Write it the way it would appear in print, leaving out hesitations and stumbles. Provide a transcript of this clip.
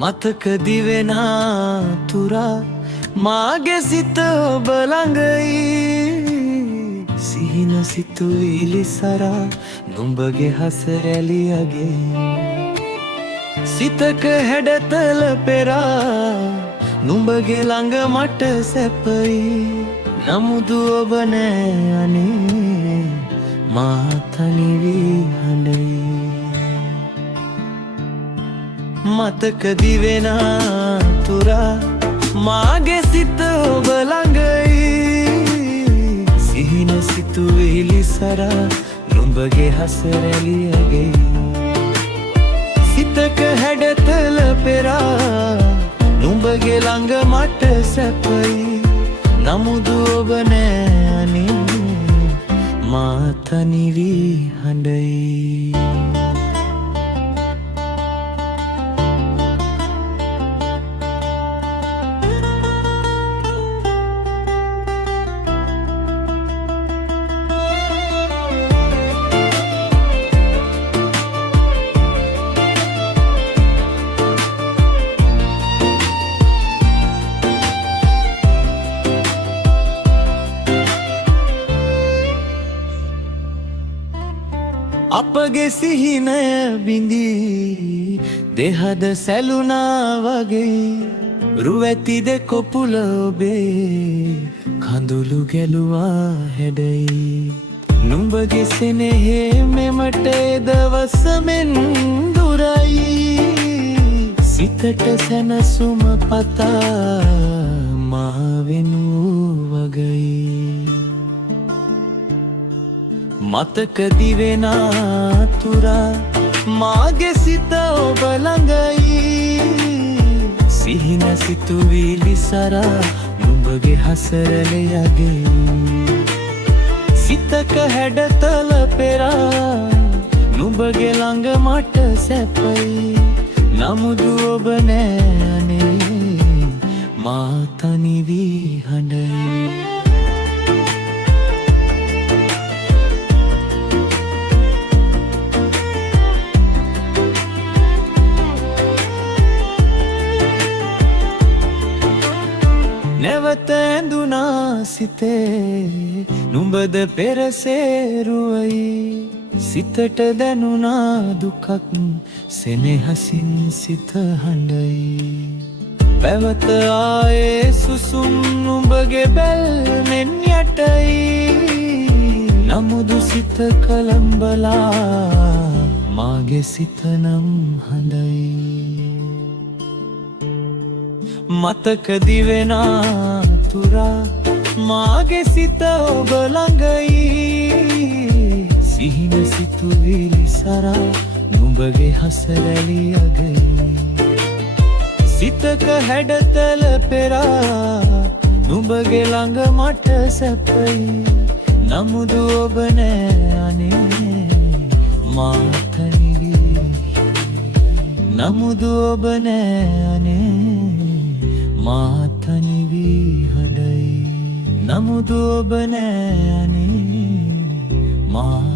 මතක දිවෙනා තුරා මාගේ සිත ඔබ ළඟයි සිහින සිතුවිලි සරා නුඹගේ හස රැලියගේ සිතක හැඩතල පෙරා නුඹගේ ළඟ මට සැපයි නමුදු ඔබ නෑ අනේ මා තනි වී හඬයි මතක දිවෙනා තුරා මාගේ සිත ඔබ ළඟයි සිහින සිතුවිලි සරා නුඹගේ හස රැලියගේ සිතක හැඩතල පෙරා නුඹගේ ළඟ මට සැපයි නමුදු ඔබ නෑ අනේ මා තනි වී හඬයි අපගේ සිහිනය බිඳී දෙහද සැලුනා වගේ රුවැති දෙකොපුල ඔබේ කඳුළු ගැලුවා හැඩයි නුඹගේ සෙනෙහේ මෙමට දවස මෙන් දුරයි සිතට සැනසුම පතා මා වෙනූ වගයි මතක දිවෙනා තුරා මාගේ සිත ඔබ ළඟයි සිහින සිතුවිලි සරා නුඹගේ හස රැළියගේ සිතක හැඩතල පෙරා නුඹගේ ළඟ මට සැපයි නමුදු ඔබ නෑ අනේ මා තනි වී හඬයි නැවත ඇඳුනා සිතේ නුඹද පෙරසේරුවයි සිතට දැනුණා දුකක් සෙනෙහසින් සිත හඬයි පැවත ආයේ සුසුම් නුඹගේ බැල්මෙන් යටයි නමුදු සිත කලම්බලා මාගේ සිත නම් හඬයි මතක දිවෙනා තුරා මාගේ සිත ඔබ ළඟයි සිහින සිතුවිලි සරා නුඹගේ හස රැළියගේ සිතක හැඩතල පෙරා නුඹගේ ළඟ මට සැපයි නමුදු ඔබ නෑ අනේ මා තනි වී නමුදු ඔබ නෑ අනේ මා තනි වී හඬයි නමුදු ඔබ නෑ අනේ මා